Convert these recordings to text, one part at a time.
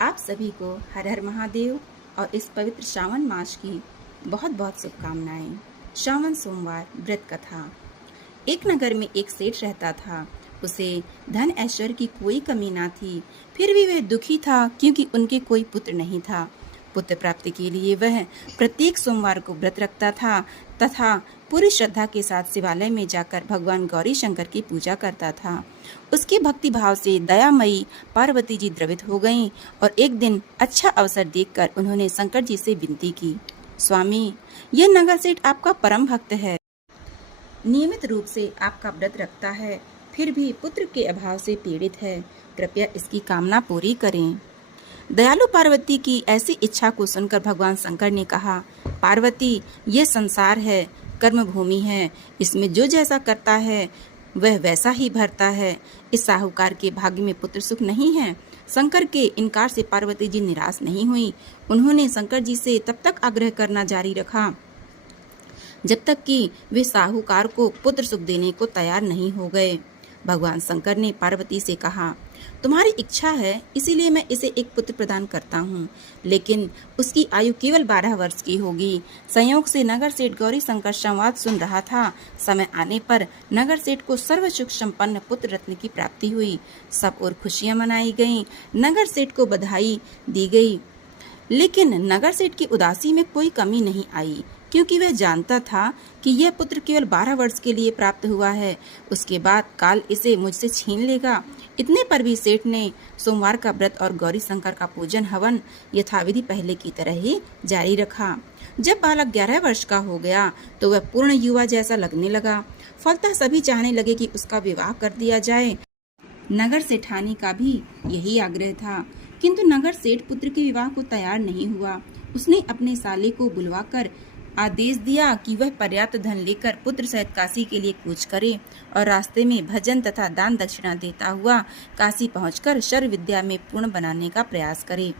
आप सभी को हर हर महादेव और इस पवित्र श्रावण मास की बहुत बहुत शुभकामनाएं। श्रावण सोमवार व्रत कथा। एक नगर में एक सेठ रहता था। उसे धन ऐश्वर्य की कोई कमी ना थी, फिर भी वह दुखी था क्योंकि उनके कोई पुत्र नहीं था। पुत्र प्राप्ति के लिए वह प्रत्येक सोमवार को व्रत रखता था तथा पूरी श्रद्धा के साथ शिवालय में जाकर भगवान गौरी शंकर की पूजा करता था। उसके भक्ति भाव से दयामयी पार्वती जी द्रवित हो गईं और एक दिन अच्छा अवसर देखकर उन्होंने शंकर जी से विनती की, स्वामी, यह नगर सेठ आपका परम भक्त है, नियमित रूप से आपका व्रत रखता है, फिर भी पुत्र के अभाव से पीड़ित है, कृपया इसकी कामना पूरी करें। दयालु पार्वती की ऐसी इच्छा को सुनकर भगवान शंकर ने कहा, पार्वती, ये संसार है, कर्म भूमि है, इसमें जो जैसा करता है वह वैसा ही भरता है। इस साहूकार के भाग्य में पुत्र सुख नहीं है। शंकर के इनकार से पार्वती जी निराश नहीं हुई। उन्होंने शंकर जी से तब तक आग्रह करना जारी रखा जब तक कि वे साहूकार को पुत्र सुख देने को तैयार नहीं हो गए। भगवान शंकर ने पार्वती से कहा, तुम्हारी इच्छा है इसीलिए मैं इसे एक पुत्र प्रदान करता हूँ, लेकिन उसकी आयु केवल 12 वर्ष की होगी। संयोग से नगर सेठ गौरी शंकर संवाद सुन रहा था। समय आने पर नगर सेठ को सर्व सुख संपन्न पुत्र रत्न की प्राप्ति हुई। सब और खुशियां मनाई गईं। नगर सेठ को बधाई दी गई, लेकिन नगर सेठ की उदासी में कोई कमी नहीं आई, क्योंकि वह जानता था कि यह पुत्र केवल 12 वर्ष के लिए प्राप्त हुआ है। उसके बाद काल इसे मुझसे छीन लेगा। इतने पर भी सेठ ने सोमवार का व्रत और गौरी शंकर का पूजन हवन यथाविधि पहले की तरह ही जारी रखा। जब बालक 11 वर्ष का हो गया तो वह पूर्ण युवा जैसा लगने लगा। फलतः सभी चाहने लगे कि उसका विवाह कर दिया जाए। नगर सेठानी का भी यही आग्रह था, किंतु नगर सेठ पुत्र के विवाह को तैयार नहीं हुआ। उसने अपने साले को बुलवाकर आदेश दिया कि वह पर्याप्त धन लेकर पुत्र सहित काशी के लिए कूच करे और रास्ते में भजन तथा दान दक्षिणा देता हुआ काशी पहुंचकर शर विद्या में पूर्ण बनाने का प्रयास करे।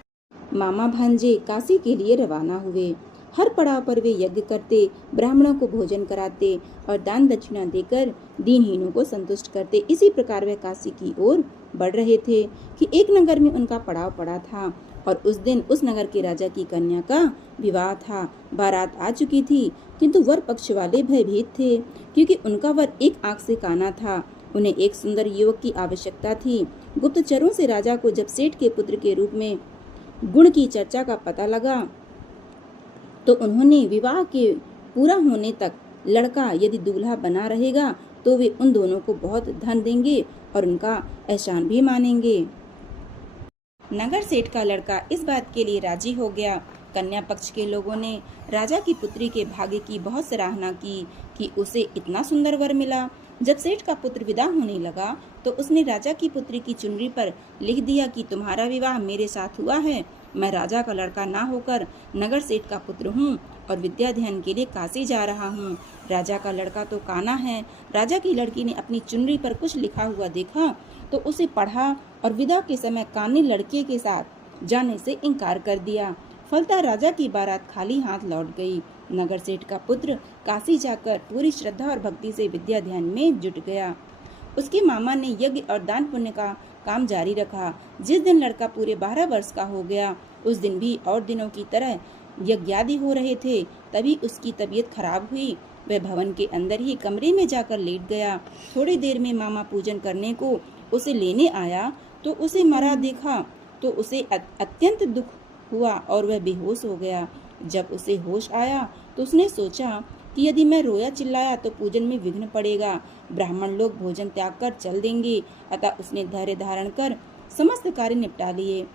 मामा भांजे काशी के लिए रवाना हुए। हर पड़ाव पर वे यज्ञ करते, ब्राह्मणों को भोजन कराते और दान दक्षिणा देकर दीनहीनों को संतुष्ट करते। इसी प्रकार वे काशी की ओर बढ़ रहे थे कि एक नगर में उनका पड़ाव पड़ा था और उस दिन उस नगर के राजा की कन्या का विवाह था। बारात आ चुकी थी, किंतु वर पक्ष वाले भयभीत थे, क्योंकि उनका वर एक आंख से काना था। उन्हें एक सुंदर युवक की आवश्यकता थी। गुप्तचरों से राजा को जब सेठ के पुत्र के रूप में गुण की चर्चा का पता लगा तो उन्होंने विवाह के पूरा होने तक लड़का यदि दूल्हा बना रहेगा तो वे उन दोनों को बहुत धन देंगे और उनका एहसान भी मानेंगे। नगर सेठ का लड़का इस बात के लिए राजी हो गया। कन्या पक्ष के लोगों ने राजा की पुत्री के भाग्य की बहुत सराहना की कि उसे इतना सुंदर वर मिला। जब सेठ का पुत्र विदा होने लगा तो उसने राजा की पुत्री की चुनरी पर लिख दिया कि तुम्हारा विवाह मेरे साथ हुआ है। मैं राजा का लड़का ना होकर नगर सेठ का पुत्र हूँ और विद्या अध्ययन के लिए काशी जा रहा हूँ। राजा का लड़का तो काना है। राजा की लड़की ने अपनी चुनरी पर कुछ लिखा हुआ देखा तो उसे पढ़ा और विदा के समय काने लड़के के साथ जाने से इनकार कर दिया। फलतः राजा की बारात खाली हाथ लौट गई। नगर सेठ का पुत्र काशी जाकर पूरी श्रद्धा और भक्ति से विद्या अध्ययन में जुट गया। उसके मामा ने यज्ञ और दान पुण्य का काम जारी रखा। जिस दिन लड़का पूरे 12 वर्ष का हो गया उस दिन भी और दिनों की तरह यज्ञादि हो रहे थे। तभी उसकी तबीयत खराब हुई। वह भवन के अंदर ही कमरे में जाकर लेट गया। थोड़ी देर में मामा पूजन करने को उसे लेने आया तो उसे मरा देखा तो उसे अत्यंत दुख हुआ और वह बेहोश हो गया। जब उसे होश आया तो उसने सोचा कि यदि मैं रोया चिल्लाया तो पूजन में विघ्न पड़ेगा, ब्राह्मण लोग भोजन त्याग कर चल देंगे। अतः उसने धैर्य धारण कर समस्त कार्य निपटा लिए।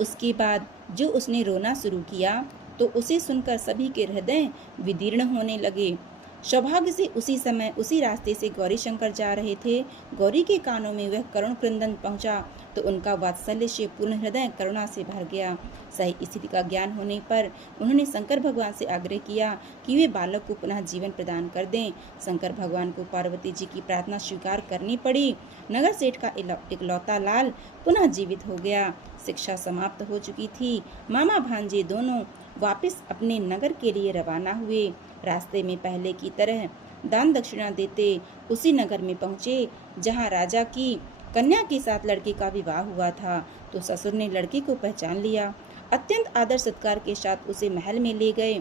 उसके बाद जो उसने रोना शुरू किया तो उसे सुनकर सभी के हृदय विदीर्ण होने लगे। सौभाग्य से उसी समय उसी रास्ते से गौरी शंकर जा रहे थे। गौरी के कानों में वह करुण क्रंदन पहुंचा तो उनका वात्सल्य से पूर्ण हृदय करुणा से भर गया। सही स्थिति का ज्ञान होने पर उन्होंने शंकर भगवान से आग्रह किया कि वे बालक को पुनः जीवन प्रदान कर दें। शंकर भगवान को पार्वती जी की प्रार्थना स्वीकार करनी पड़ी। नगर सेठ का इकलौता लाल पुनः जीवित हो गया। शिक्षा समाप्त हो चुकी थी। मामा भांजे दोनों वापस अपने नगर के लिए रवाना हुए। रास्ते में पहले की तरह दान दक्षिणा देते उसी नगर में पहुँचे जहाँ राजा की कन्या के साथ लड़के का विवाह हुआ था तो ससुर ने लड़के को पहचान लिया। अत्यंत आदर सत्कार के साथ उसे महल में ले गए।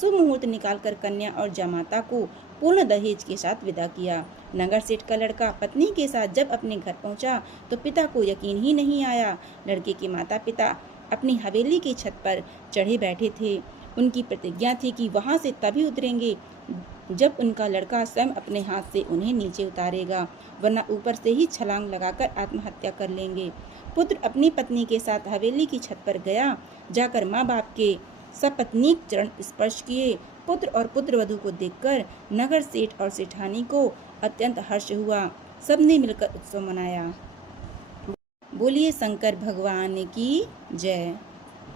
शुभ मुहूर्त निकालकर कन्या और जमाता को पूर्ण दहेज के साथ विदा किया। नगर सेठ का लड़का पत्नी के साथ जब अपने घर पहुंचा तो पिता को यकीन ही नहीं आया। लड़के के माता पिता अपनी हवेली की छत पर चढ़े बैठे थे। उनकी प्रतिज्ञा थी कि वहां से तभी उतरेंगे जब उनका लड़का स्वयं अपने हाथ से उन्हें नीचे उतारेगा, वरना ऊपर से ही छलांग लगाकर आत्महत्या कर लेंगे। पुत्र अपनी पत्नी के साथ हवेली की छत पर गया। जाकर माँ बाप के सपत्नीक चरण स्पर्श किए। पुत्र और पुत्रवधू को देखकर नगर सेठ और सेठानी को अत्यंत हर्ष हुआ। सबने मिलकर उत्सव मनाया। बोलिए शंकर भगवान की जय।